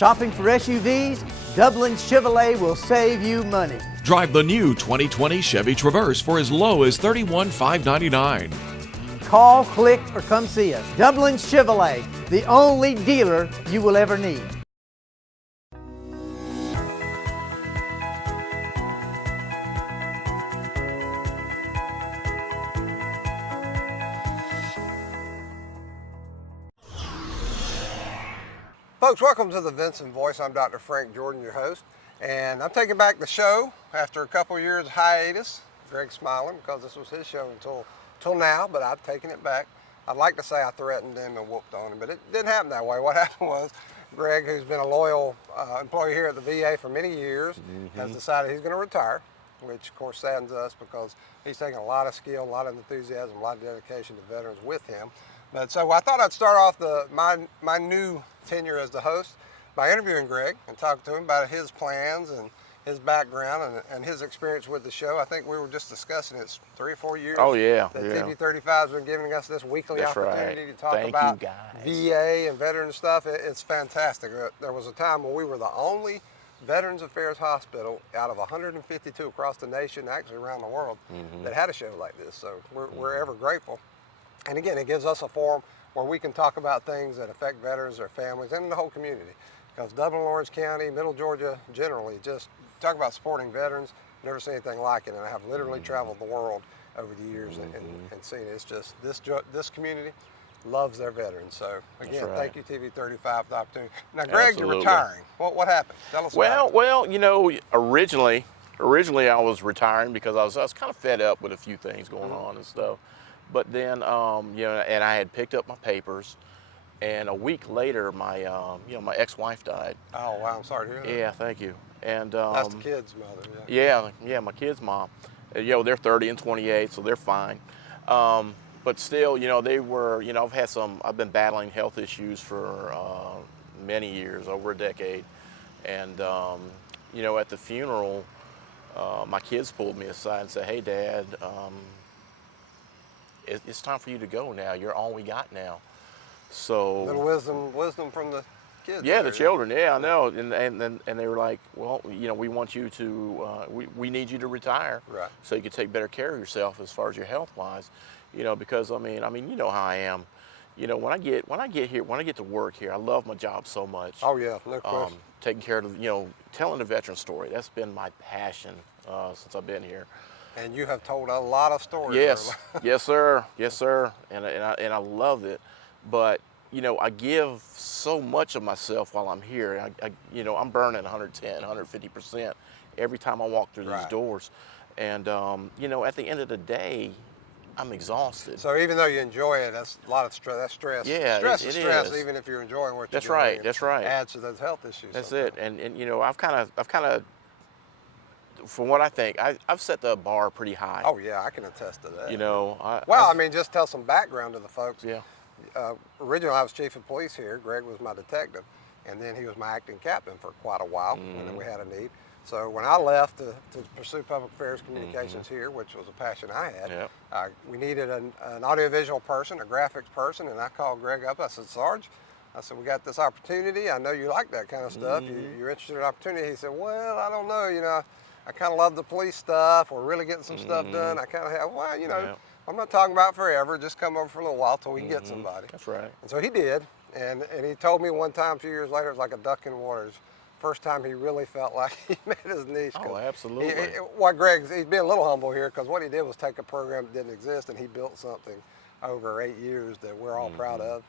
Shopping for SUVs? Dublin Chevrolet will save you money. Drive the new 2020 Chevy Traverse for as low as $31,599. Call, click, or come see us. Dublin Chevrolet, the only dealer you will ever need. Folks, welcome to the Vinson Voice. I'm Dr. Frank Jordan, your host, and I'm taking back the show after a couple years hiatus. Greg's smiling because this was his show until now, but I've taken it back. I'd like to say I threatened him and whooped on him, but it didn't happen that way. What happened was Greg, who's been a loyal employee here at the VA for many years, has decided he's going to retire, which of course saddens us because he's taken a lot of skill, a lot of enthusiasm, a lot of dedication to veterans with him. But so I thought I'd start off my new tenure as the host by interviewing Greg and talking to him about his plans and his background and his experience with the show. I think we were just discussing it's 3 or 4 years. Oh yeah, that yeah. TV35 has been giving us this weekly opportunity to talk Thank about you guys. VA and veteran stuff. It's fantastic. There was a time when we were the only Veterans Affairs hospital out of 152 across the nation, actually around the world, that had a show like this. So we're ever grateful. And again, it gives us a forum where we can talk about things that affect veterans, their families, and the whole community. Because Dublin, Orange County, Middle Georgia, generally, just talk about supporting veterans, never seen anything like it. And I have literally traveled the world over the years and seen it. It's just, this community loves their veterans. So again, thank you TV35 for the opportunity. Now Greg, you're retiring. What happened? Tell us about it. Well, you know, originally I was retiring because I was kind of fed up with a few things going on and stuff. But then, you know, and I had picked up my papers, and a week later, my, you know, my ex-wife died. Oh wow, I'm sorry to hear that. Yeah, thank you. And that's the kid's mother. Yeah, my kid's mom. You know, they're 30 and 28, so they're fine. But still, you know, they were, you know, I've been battling health issues for many years, over a decade. And, you know, at the funeral, my kids pulled me aside and said, "Hey, Dad, it's time for you to go now. You're all we got now." So little wisdom from the kids. Yeah, the children. Yeah, I know. And they were like, "Well, you know, we want you to, we need you to retire, right, so you can take better care of yourself as far as your health wise, you know, because I mean, you know how I am. You know, when I get to work here, I love my job so much. Oh yeah, no question. Taking care of, you know, telling the veteran story. That's been my passion since I've been here. And you have told a lot of stories. Yes, yes, sir, yes, sir, and I love it. But you know, I give so much of myself while I'm here. You know, I'm burning 110, 150% every time I walk through these doors. And you know, at the end of the day, I'm exhausted. So even though you enjoy it, that's a lot of stress. That's stress. Yeah, stress it is stress, is. even if you're enjoying what you're That's doing. right. That's right. Adds to those health issues. That's sometimes. it. And you know, I've kind of, from what I think, I've set the bar pretty high. Oh yeah, I can attest to that. You know, I mean, just tell some background to the folks. Yeah. Originally, I was chief of police here. Greg was my detective, and then he was my acting captain for quite a while when we had a need. So when I left to pursue public affairs communications here, which was a passion I had, we needed an audiovisual person, a graphics person, and I called Greg up. I said, "Sarge," I said, "we got this opportunity. I know you like that kind of stuff. You're interested in opportunity." He said, "Well, I don't know. You know, I kind of love the police stuff. We're really getting some stuff done. I kind of have, well, you know, I'm not talking about forever. Just come over for a little while till we can get somebody." That's right. And so he did. And he told me one time, a few years later, it was like a duck in water. First time he really felt like he made his niche. Oh, absolutely. He's being a little humble here, because what he did was take a program that didn't exist and he built something over 8 years that we're all proud of.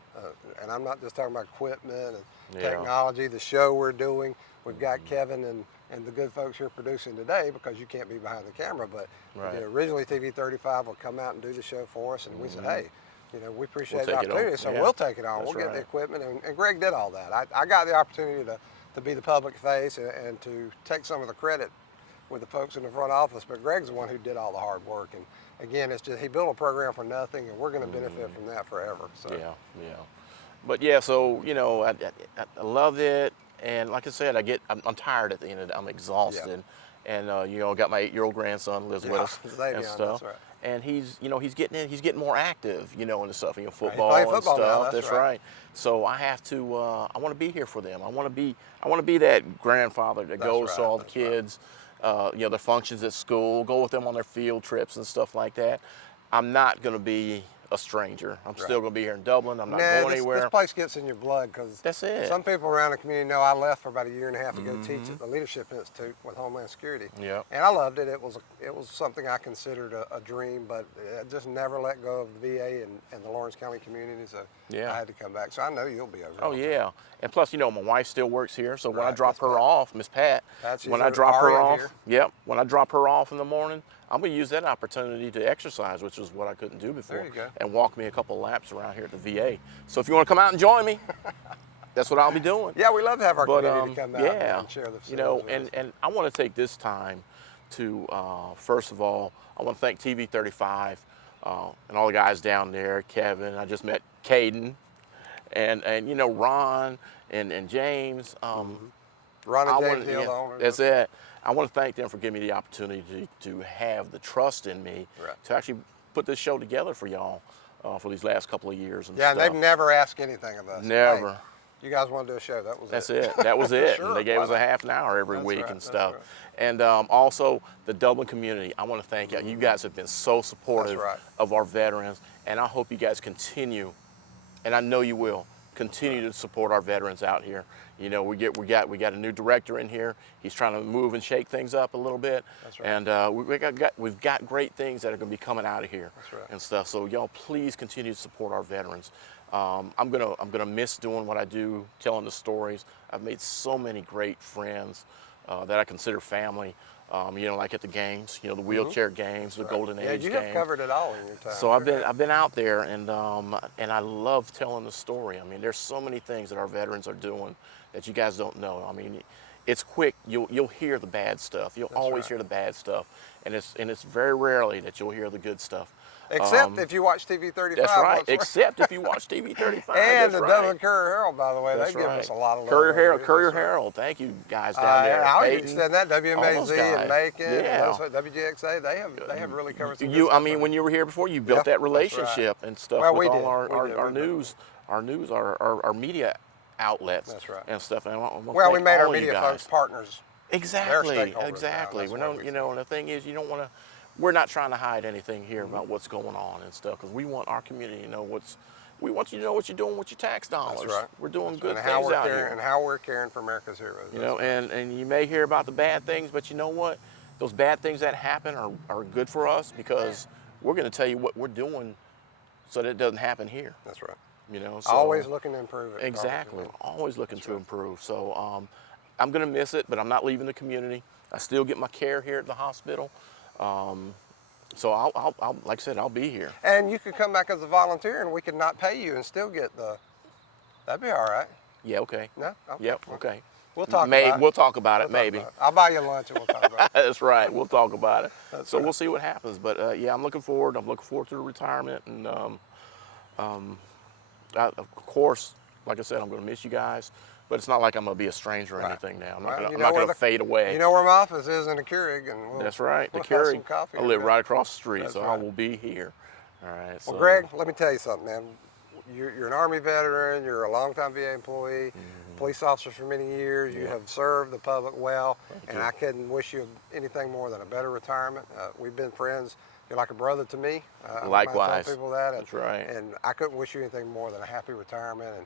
And I'm not just talking about equipment and technology, the show we're doing. We've got Kevin and the good folks here producing today, because you can't be behind the camera, but originally TV35 would come out and do the show for us, and we said, "Hey, you know, we appreciate the opportunity, so we'll take it on. We'll get the equipment," and Greg did all that. I got the opportunity to be the public face and to take some of the credit with the folks in the front office, but Greg's the one who did all the hard work. And again, it's just, he built a program for nothing, and we're going to benefit from that forever. So. Yeah. But yeah, so, you know, I love it. And like I said, I'm tired at the end of it. I'm exhausted. and you know, got my 8-year-old grandson lives with us and stuff. Right. And he's, you know, he's getting more active, you know, and stuff, you know, He's football playing and football stuff. now, That's right. So I have to. I want to be here for them. I want to be that grandfather that goes to all the kids, you know, their functions at school, go with them on their field trips and stuff like that. I'm not going to be a stranger. I'm still going to be here in Dublin. I'm not going anywhere. This place gets in your blood because that's it. Some people around the community know I left for about 1.5 years to go teach at the Leadership Institute with Homeland Security. Yeah. And I loved it. It was something I considered a dream, but I just never let go of the VA and the Lawrence County community, so I had to come back. So I know you'll be over. Oh yeah. And plus, you know, my wife still works here, so when I drop her off, Miss Pat, when I drop her off, when I drop her off in the morning, I'm going to use that opportunity to exercise, which is what I couldn't do before, and walk me a couple laps around here at the VA. So if you want to come out and join me, that's what I'll be doing. Yeah, we love to have our community come out and share the facilities. You know, and I want to take this time to, first of all, I want to thank TV 35 and all the guys down there, Kevin. I just met Caden, and you know, Ron and James. Ron and James Hill, the owner. That's it. I want to thank them for giving me the opportunity to have the trust in me to actually put this show together for y'all for these last couple of years. And and they've never asked anything of us. Never. Hey, you guys want to do a show? That was That's it. That was it. Sure, and they gave us a half an hour every week and stuff. Right. And also the Dublin community. I want to thank you. You guys have been so supportive of our veterans, and I hope you guys continue, and I know you will, continue to support our veterans out here. You know, we got a new director in here. He's trying to move and shake things up a little bit. That's right. And we've got great things that are going to be coming out of here and stuff. So y'all, please continue to support our veterans. I'm gonna miss doing what I do, telling the stories. I've made so many great friends that I consider family. You know, like at the games, you know, the wheelchair games, the Golden Age games. Yeah, you have covered it all in your time. So I've been out there, and I love telling the story. I mean, there's so many things that our veterans are doing that you guys don't know. I mean, it's quick. You'll hear the bad stuff. You'll always hear the bad stuff, and it's very rarely that you'll hear the good stuff. Except if you watch TV 35. That's right. Except if you watch TV 35. And the Dublin Courier Herald, by the way, they give us a lot of love. Courier Herald. Thank you guys down there. I would extend that. WMAZ and Macon, WGXA, they have really covered some good stuff. I mean, when you were here before, you built that relationship and stuff with all our media outlets and stuff. And well, we made our media folks partners. Exactly. You know, and the thing is, we're not trying to hide anything here about what's going on and stuff, because we want our community to know we want you to know what you're doing with your tax dollars. That's right. We're doing good things out here. And how we're caring for America's heroes. You know, and you may hear about the bad things, but you know what? Those bad things that happen are good for us, because we're going to tell you what we're doing so that it doesn't happen here. That's right. You know, so always looking to improve it. Exactly. Always looking to improve. So I'm going to miss it, but I'm not leaving the community. I still get my care here at the hospital. So I'll like I said, I'll be here. And you could come back as a volunteer, and we could not pay you and still get that'd be all right. Yeah, okay. No? Okay. Yep, okay. We'll talk about it. We'll talk about it, maybe. I'll buy you lunch and we'll talk about it. That's right. We'll talk about it. We'll see what happens. But yeah, I'm looking forward to the retirement. And of course, like I said, I'm going to miss you guys. But it's not like I'm going to be a stranger or anything now. I'm not going to fade away. You know where my office is in the Keurig. And that's right, the Keurig. I live right across the street, so I will be here. All right. Well, Greg, let me tell you something, man. You're an Army veteran. You're a longtime VA employee, police officer for many years. You have served the public well, and I couldn't wish you anything more than a better retirement. We've been friends. You're like a brother to me. Likewise. I tell people that. That's right. And I couldn't wish you anything more than a happy retirement. And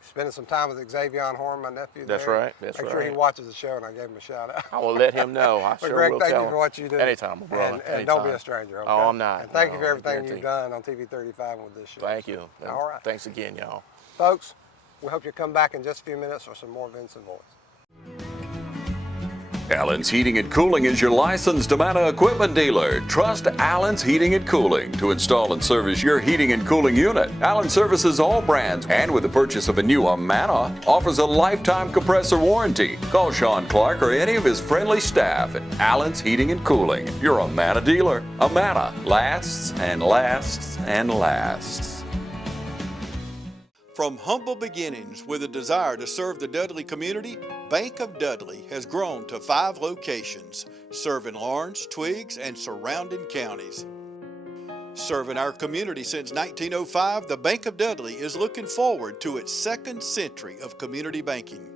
spending some time with Xavier Horn, my nephew. That's right. That's right. Make sure he watches the show, and I gave him a shout out. I will let him know. I sure Greg, will thank tell you him. for what you do. Anytime, my brother. And don't be a stranger. Okay? Oh, I'm not. And thank you for everything you've done on TV 35 with this show. Thank you. All right. Thanks again, y'all. Folks, we hope you come back in just a few minutes for some more Vinson Voice. Allen's Heating and Cooling is your licensed Amana equipment dealer. Trust Allen's Heating and Cooling to install and service your heating and cooling unit. Allen services all brands, and with the purchase of a new Amana, offers a lifetime compressor warranty. Call Sean Clark or any of his friendly staff at Allen's Heating and Cooling, your Amana dealer. Amana lasts and lasts and lasts. From humble beginnings with a desire to serve the Dudley community, Bank of Dudley has grown to 5 locations, serving Lawrence, Twiggs, and surrounding counties. Serving our community since 1905, the Bank of Dudley is looking forward to its 2nd century of community banking.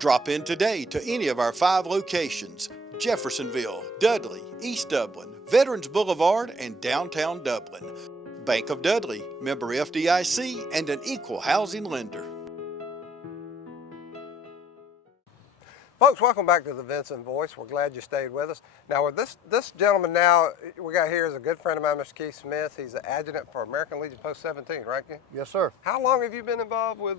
Drop in today to any of our 5 locations: Jeffersonville, Dudley, East Dublin, Veterans Boulevard, and downtown Dublin. Bank of Dudley, member FDIC, and an equal housing lender. Folks, welcome back to the Vinson Voice. We're glad you stayed with us. Now, with this gentleman now we got here is a good friend of mine, Mr. Keith Smith. He's the adjutant for American Legion Post 17, right, Keith? Yes, sir. How long have you been involved with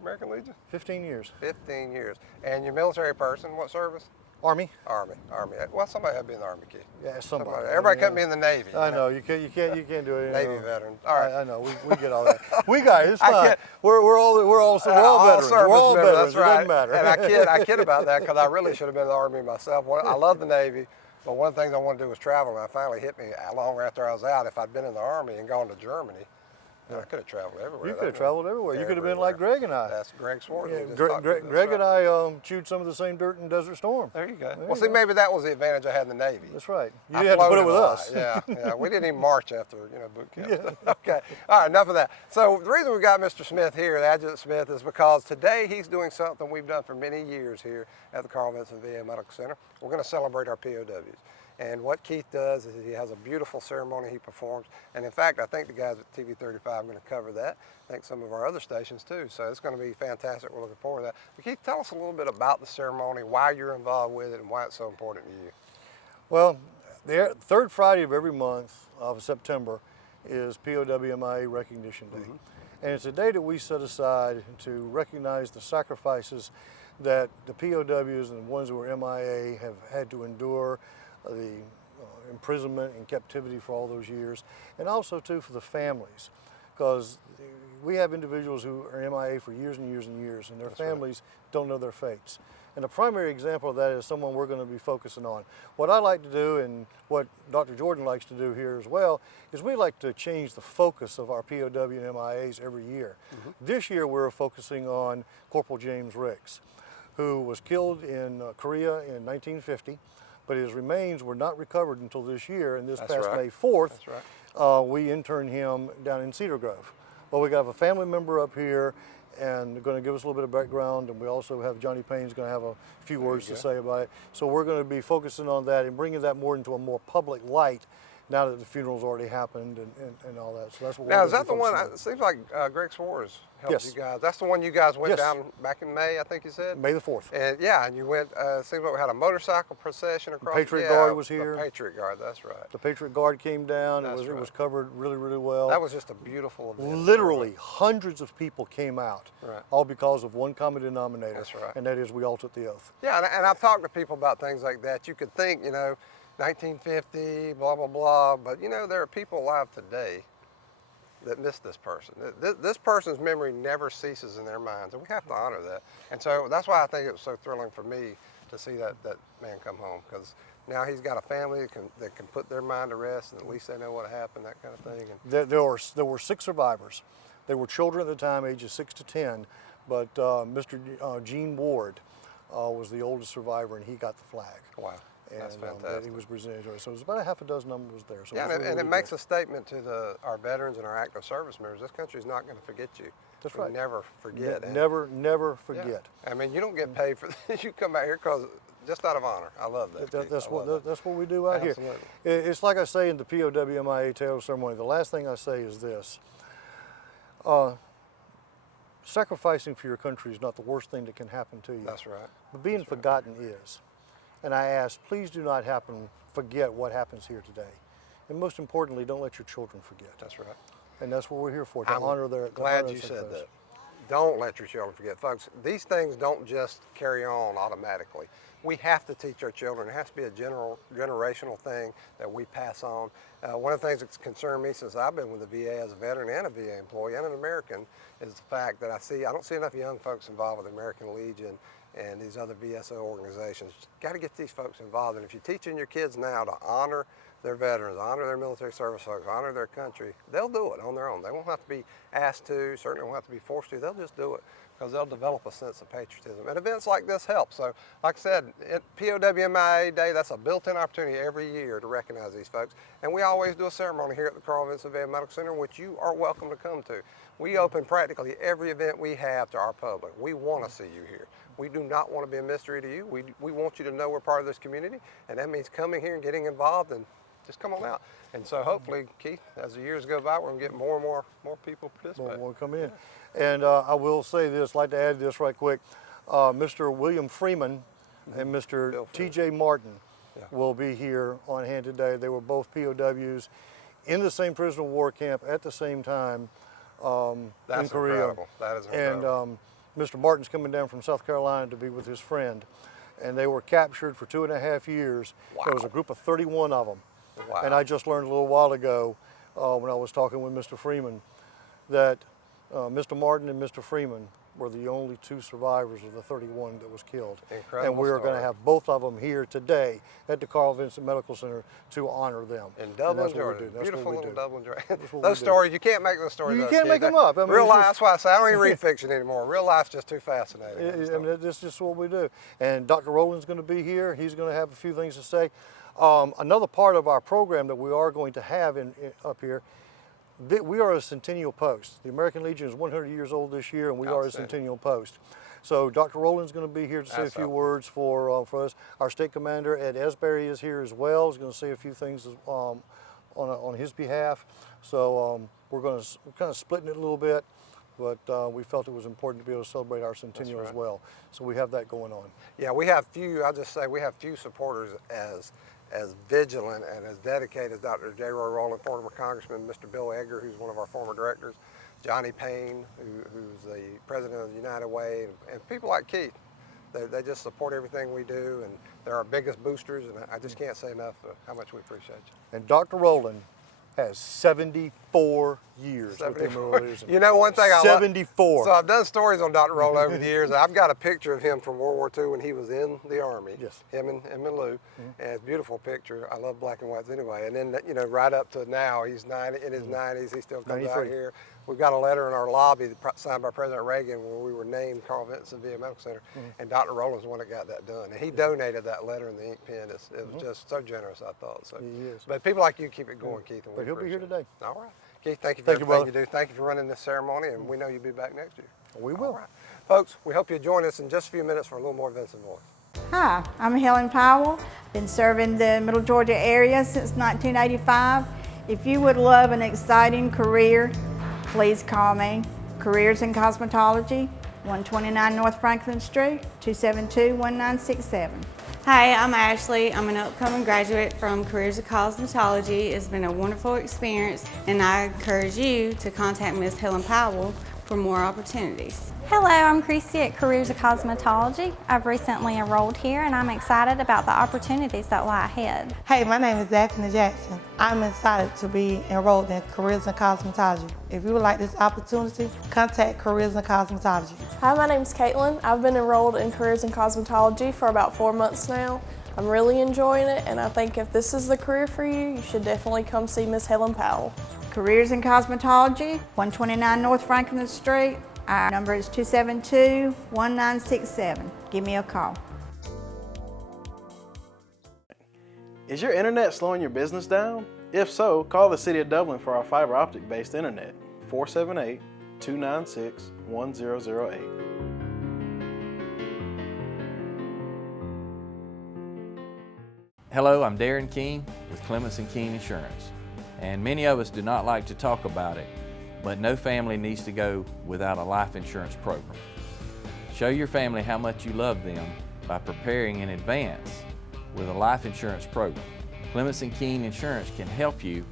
American Legion? 15 years. 15 years. And you're a military person. What service? Army. Army. Well, somebody had to be in the Army, Keith. Yeah, somebody. Everybody couldn't be in the Navy. I know. You can't do it. Navy veteran. All right. I know. We get all that. We got it. It's fine. We're all veterans. We're all veterans. That's right. It doesn't matter. And I kid about that because I really should have been in the Army myself. I love the Navy, but one of the things I wanted to do was travel, and it finally hit me long after I was out. If I'd been in the Army and gone to Germany, I could have traveled everywhere. You could have traveled everywhere. You could have been like Greg and I. That's Greg Swartz. Yeah, Greg and I chewed some of the same dirt in Desert Storm. There you go. Well, see, maybe that was the advantage I had in the Navy. That's right. You had to put it with us. Yeah. We didn't even march after boot camp. Yeah. Okay. All right. Enough of that. So the reason we got Mr. Smith here, the Adjutant Smith, is because today he's doing something we've done for many years here at the Carl Vinson VA Medical Center. We're going to celebrate our POWs. And what Keith does is he has a beautiful ceremony he performs. And in fact, I think the guys at TV 35 are going to cover that. I think some of our other stations too. So it's going to be fantastic. We're looking forward to that. But Keith, tell us a little bit about the ceremony, why you're involved with it, and why it's so important to you. Well, the 3rd Friday of every month of September is POW/MIA Recognition Day. And it's a day that we set aside to recognize the sacrifices that the POWs and the ones who are MIA have had to endure, the imprisonment and captivity for all those years, and also too for the families, because we have individuals who are MIA for years and years and years, and their families don't know their fates. And a primary example of that is someone we're going to be focusing on. What I like to do, and what Dr. Jordan likes to do here as well, is we like to change the focus of our POW and MIAs every year. This year we're focusing on Corporal James Ricks, who was killed in Korea in 1950. But his remains were not recovered until this year, and this past May 4th, we interned him down in Cedar Grove. Well, we got a family member up here, and they're going to give us a little bit of background, and we also have Johnny Payne's going to have a few words to say about it. So we're going to be focusing on that and bringing that more into a more public light now that the funeral's already happened and all that. So that's what now, is that the one, it seems like Greg Swartz helped you guys. That's the one you guys went down back in May, I think you said? May the 4th. And and you went, seems like we had a motorcycle procession across. The Patriot Guard was here. The Patriot Guard, that's right. The Patriot Guard came down. It was covered really, really well. That was just a beautiful event. Literally, hundreds of people came out, all because of one common denominator. That's right. And that is we all took the oath. Yeah, and I've talked to people about things like that. You could think, 1950, blah, blah, blah, but there are people alive today that miss this person. This person's memory never ceases in their minds, and we have to honor that. And so that's why I think it was so thrilling for me to see that man come home, because now he's got a family that can put their mind to rest, and at least they know what happened, that kind of thing. And there were 6 survivors. They were children at the time, ages 6 to 10, but Mr. Gene Ward was the oldest survivor, and he got the flag. Wow. That's fantastic. That he was presented to us. So it was about a half a dozen numbers there. So it makes a statement to our veterans and our active service members. This country's not going to forget you. That's right. Never forget. Never forget. Yeah. I mean, you don't get paid for this. You come out here just out of honor. I love that. That's what we do out here. It's like I say in the POW/MIA Tail ceremony. The last thing I say is this. Sacrificing for your country is not the worst thing that can happen to you. That's right. But being forgotten is. And I ask, please do not forget what happens here today. And most importantly, don't let your children forget. That's right. And that's what we're here for, to honor their glad you said that. Don't let your children forget. Folks, these things don't just carry on automatically. we have to teach our children. It has to be a generational thing that we pass on. One of the things that's concerned me since I've been with the VA as a veteran and a VA employee and an American is the fact that I don't see enough young folks involved with the American Legion and these other VSO organizations. Got to get these folks involved. And if you're teaching your kids now to honor their veterans, honor their military service folks, honor their country, they'll do it on their own. They won't have to be asked to, certainly won't have to be forced to. They'll just do it because they'll develop a sense of patriotism. And events like this help. So, like I said, at POWMIA Day, that's a built-in opportunity every year to recognize these folks. And we always do a ceremony here at the Carl Vinson Medical Center, which you are welcome to come to. We open practically every event we have to our public. We want to see you here. We do not want to be a mystery to you. We want you to know we're part of this community, and that means coming here and getting involved and just come on out. And so hopefully, Keith, as the years go by, we're going to get more and more people participate. More come in. And I will say this, I'd like to add this right quick. Mr. William Freeman and Mr. T.J. Martin will be here on hand today. They were both POWs in the same prisoner of war camp at the same time in Korea. Incredible. That is incredible. And Mr. Martin's coming down from South Carolina to be with his friend. And they were captured for 2.5 years. Wow. There was a group of 31 of them. Wow. And I just learned a little while ago when I was talking with Mr. Freeman that Mr. Martin and Mr. Freeman were the only 2 survivors of the 31 that was killed. Incredible and we're going to have both of them here today at the Carl Vinson Medical Center to honor them. In Dublin, that's Georgia. That's Beautiful what we little do. Dublin, Georgia. That's what Those we do. stories, you can't make those stories You up. can't make them up. I mean, real it's life, just- that's why I say I don't even read fiction anymore. Real life's just too fascinating. I mean, this is what we do. And Dr. Rowland's going to be here. He's going to have a few things to say. Another part of our program that we are going to have up here, we are a centennial post. The American Legion is 100 years old this year, and we are a centennial post. So Dr. Rowland's going to be here to say a few words for us. Our state commander, Ed Esbury, is here as well. He's going to say a few things on his behalf. So we're kind of splitting it a little bit, but we felt it was important to be able to celebrate our centennial as well. So we have that going on. Yeah, we have few, I'll just say, we have few supporters as vigilant and as dedicated as Dr. J. Roy Rowland, former Congressman, Mr. Bill Edgar, who's one of our former directors, Johnny Payne, who's the president of the United Way, and people like Keith. They just support everything we do, and they're our biggest boosters, and I just can't say enough how much we appreciate you. And Dr. Rowland has 74 years with the Middle East. You know, one thing I love. 74. So I've done stories on Dr. Rowland over the years. I've got a picture of him from World War II when he was in the Army. Yes. Him and Lou. And it's a beautiful picture. I love black and whites anyway. And then, you know, right up to now, he's in his 90s. He still comes out 93. here. We've got a letter in our lobby signed by President Reagan where we were named Carl Vinson VA Medical Center. And Dr. Rowland's the one that got that done. And he donated that letter in the ink pen. It was just so generous, I thought. So. He is. But people like you keep it going, Keith. And But he'll be here appreciate it. today. All right. Keith, thank you for everything brother. you do. Thank you for running this ceremony, and we know you'll be back next year. We will. All right. Folks, we hope you join us in just a few minutes for a little more Vinson Voice. Hi, I'm Helen Powell. Been serving the Middle Georgia area since 1985. If you would love an exciting career, please call me. Careers in Cosmetology, 129 North Franklin Street, 272-1967. Hi, I'm Ashley. I'm an upcoming graduate from Careers in Cosmetology. It's been a wonderful experience, and I encourage you to contact Ms. Helen Powell for more opportunities. Hello, I'm Christy at Careers of Cosmetology. I've recently enrolled here and I'm excited about the opportunities that lie ahead. Hey, my name is Daphne Jackson. I'm excited to be enrolled in Careers in Cosmetology. If you would like this opportunity, contact Careers in Cosmetology. Hi, my name is Caitlin. I've been enrolled in Careers in Cosmetology for about 4 months now. I'm really enjoying it, and I think if this is the career for you, you should definitely come see Miss Helen Powell. Careers in Cosmetology, 129 North Franklin Street. Our number is 272-1967. Give me a call. Is your internet slowing your business down? If so, call the City of Dublin for our fiber optic based internet, 478-296-1008. Hello, I'm Darren Keene with Clements & Keene Insurance. And many of us do not like to talk about it, but no family needs to go without a life insurance program. Show your family how much you love them by preparing in advance with a life insurance program. Clements & Keene Insurance can help you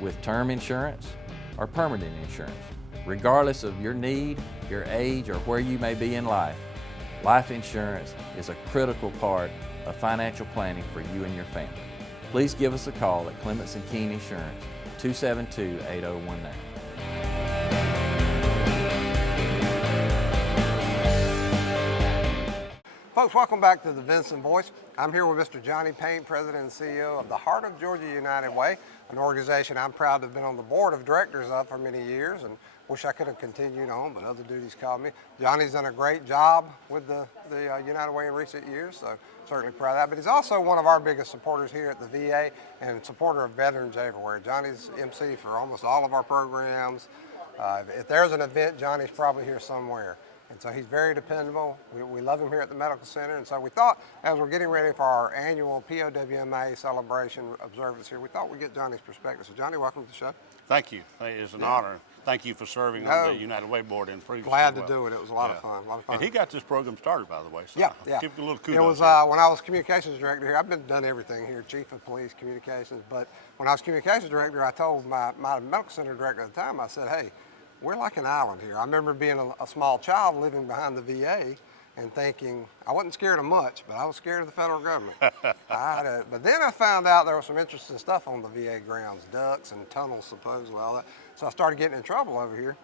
with term insurance or permanent insurance, regardless of your need, your age, or where you may be in life. Life insurance is a critical part of financial planning for you and your family. Please give us a call at Clements & Keene Insurance, 272-8019. Folks, welcome back to the Vinson Voice. I'm here with Mr. Johnny Payne, President and CEO of the Heart of Georgia United Way, an organization I'm proud to have been on the board of directors of for many years, and wish I could have continued on, but other duties called me. Johnny's done a great job with the United Way in recent years, so certainly proud of that. But he's also one of our biggest supporters here at the VA and supporter of veterans everywhere. Johnny's MC for almost all of our programs. If there's an event, Johnny's probably here somewhere. And so he's very dependable. We love him here at the Medical Center. And so we thought, as we're getting ready for our annual POWMA celebration observance here, we thought we'd get Johnny's perspective. So Johnny, welcome to the show. Thank you. It's an honor. Thank you for serving on the United Way board in previous. Glad to do it. It was a lot of fun. And he got this program started, by the way. So yeah. Give a little kudos. It was when I was communications director here. I've done everything here, chief of police, communications. But when I was communications director, I told my medical center director at the time, I said, hey, we're like an island here. I remember being a small child living behind the VA and thinking, I wasn't scared of much, but I was scared of the federal government. But then I found out there was some interesting stuff on the VA grounds, ducts and tunnels, supposedly, all that. So I started getting in trouble over here.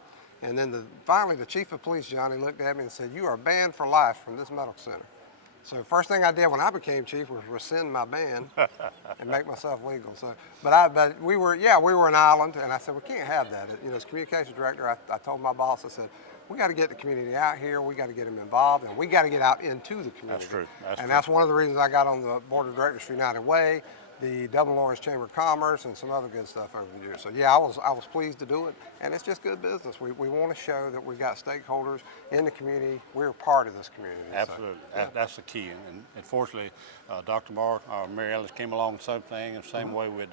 And then finally, the chief of police, Johnny, looked at me and said, you are banned for life from this medical center. So first thing I did when I became chief was rescind my ban and make myself legal. So, but we were an island, and I said we can't have that. As communications director, I told my boss, I said, we got to get the community out here. We got to get them involved, and we got to get out into the community. That's true. That's one of the reasons I got on the board of directors for United Way, the Dublin Lawrence Chamber of Commerce, and some other good stuff over the years. So yeah, I was pleased to do it, and it's just good business. We want to show that we've got stakeholders in the community. We're a part of this community. Absolutely, so, that's the key. And fortunately, Dr. Mary Ellis came along the same thing, and same way with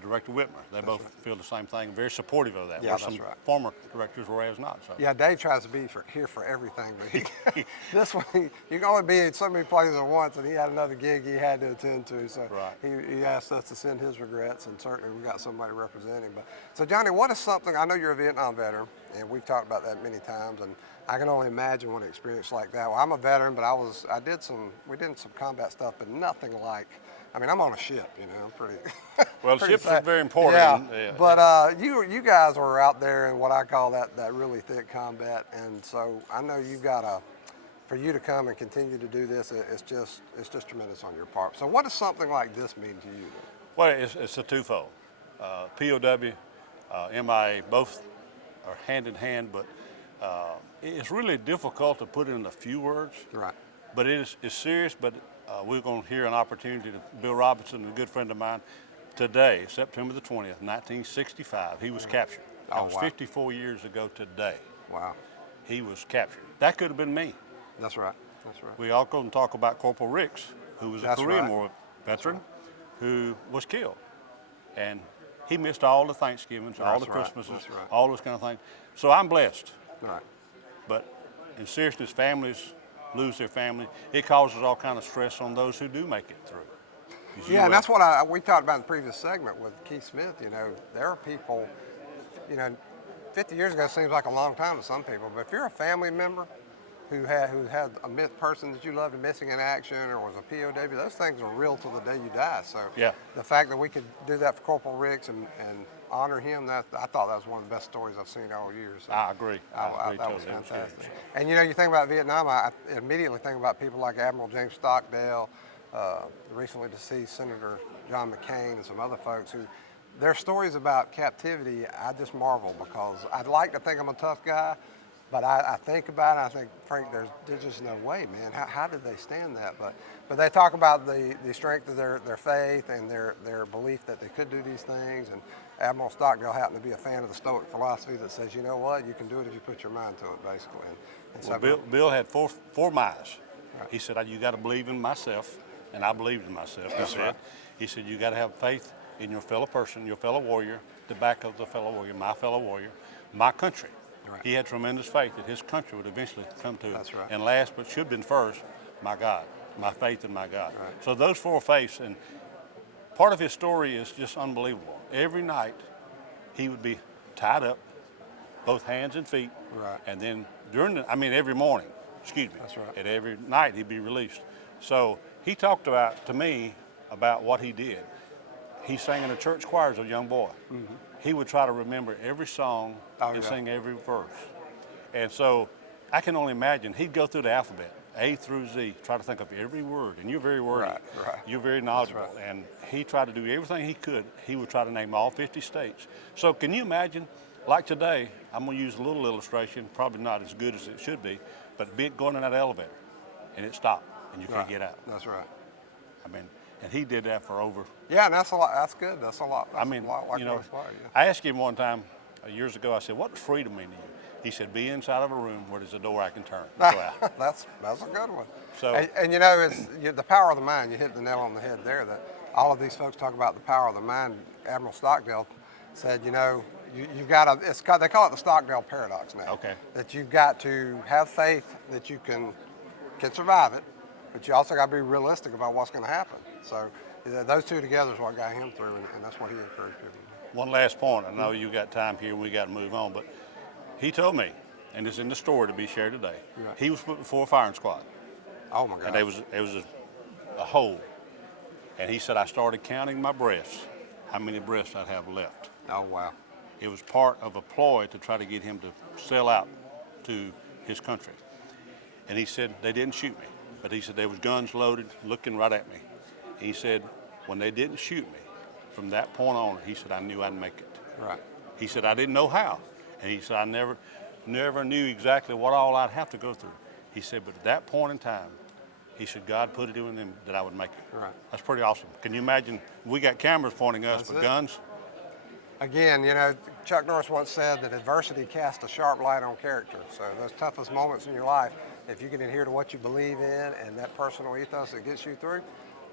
Director Whitmer. They both feel the same thing, very supportive of that. Yeah, some former directors were as not. So. Yeah, Dave tries to be here for everything, but this one, you can only be in so many places at once, and he had another gig he had to attend to, so he asked us to send his regrets, and certainly we got somebody representing. But so Johnny, what is something, I know you're a Vietnam veteran, and we've talked about that many times, and I can only imagine what an experience like that. Well, I'm a veteran, but we did some combat stuff, but nothing like, I mean, I'm on a ship, I'm pretty. Well, pretty ships are very important. Yeah, but you guys were out there in what I call that really thick combat, and so I know you've got for you to come and continue to do this, it's just tremendous on your part. So what does something like this mean to you? Well, it's a twofold. POW, MIA, both are hand in hand, but it's really difficult to put it in a few words. Right. But it's serious, but we're going to hear an opportunity to Bill Robinson, a good friend of mine, today, September the 20th, 1965, he was captured. That was 54 years ago today. Wow. He was captured. That could have been me. That's right. That's right. We all go and talk about Corporal Ricks, who was a Korean War veteran who was killed. And he missed all the Thanksgivings, all the Christmases, all those kind of things. So I'm blessed. Right. But in seriousness, families lose their family. It causes all kind of stress on those who do make it through. Yeah, and that's what we talked about in the previous segment with Keith Smith. There are people, 50 years ago seems like a long time to some people, but if you're a family member who had a person that you loved missing in action or was a POW, those things are real till the day you die. So the fact that we could do that for Corporal Ricks and honor him, I thought that was one of the best stories I've seen all year. So I agree. That was fantastic. And you think about Vietnam, I immediately think about people like Admiral James Stockdale, recently deceased Senator John McCain, and some other folks who, their stories about captivity, I just marvel because I'd like to think I'm a tough guy, but I think about it, I think, Frank, there's just no way, man. How did they stand that? But they talk about the strength of their faith and their belief that they could do these things. And Admiral Stockdale happened to be a fan of the Stoic philosophy that says, you know what, you can do it if you put your mind to it, basically. And so Bill had four miles. Right. He said, you got to believe in myself, and I believed in myself. He said, you got to have faith in your fellow person, your fellow warrior, the back of the fellow warrior, my country. Right. He had tremendous faith that his country would eventually come to it. That's right. And last, but should have been first, my God, my faith in my God. Right. So those four faiths, and part of his story is just unbelievable. Every night, he would be tied up, both hands and feet. Right. And then every morning, Excuse me. That's right. And every night he'd be released. So he talked to me about what he did. He sang in a church choir as a young boy. Mm-hmm. He would try to remember every song and sing every verse. And so I can only imagine he'd go through the alphabet, A through Z, try to think of every word. And you're very wordy. Right. You're very knowledgeable. Right. And he tried to do everything he could. He would try to name all 50 states. So can you imagine, like today, I'm going to use a little illustration, probably not as good as it should be, but going in that elevator and it stopped and you can't get out. That's right. I mean, and he did that for over. Yeah, and that's a lot. That's good. That's a lot. That's I mean, a lot like you know, yeah. I asked him one time years ago. I said, "What does freedom mean to you?" He said, "Be inside of a room where there's a door I can turn." And go out. That's a good one. So, and you know, the power of the mind. You hit the nail on the head there. That all of these folks talk about the power of the mind. Admiral Stockdale said, you know, you've got to. They call it the Stockdale paradox now. Okay. That you've got to have faith that you can survive it, but you also got to be realistic about what's going to happen. So those two together is what got him through, and that's what he encouraged people. one last point. I know you got time here, and we got to move on, but he told me, and it's in the story to be shared today. Right. He was put before a firing squad. Oh my God! And it was a hole, and he said I started counting my breaths, how many breaths I'd have left. Oh wow! It was part of a ploy to try to get him to sell out to his country. And he said they didn't shoot me, but he said there was guns loaded, looking right at me. He said when they didn't shoot me, from that point on, he said I knew I'd make it. Right. He said I didn't know how, and he said I never knew exactly what all I'd have to go through. He said, but at that point in time, he said God put it in him that I would make it. Right. That's pretty awesome. Can you imagine? We got cameras pointing us with guns. Again, you know, Chuck Norris once said that adversity casts a sharp light on character. So those toughest moments in your life, if you can adhere to what you believe in and that personal ethos that gets you through,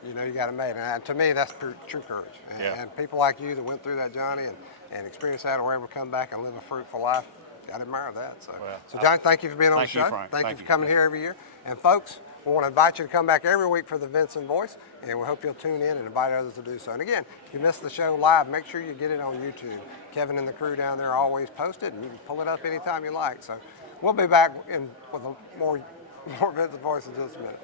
you know you got it made. And to me, that's true courage. And people like you that went through that, Johnny, and experienced that and were able to come back and live a fruitful life, I admire that. So Johnny, thank you for being on the show. Frank. Thank you for coming here every year. And folks, we want to invite you to come back every week for the Vinson Voice, and we hope you'll tune in and invite others to do so. And again, if you missed the show live, make sure you get it on YouTube. Kevin and the crew down there always post it, and you can pull it up anytime you like. So we'll be back with more Vinson Voice in just a minute.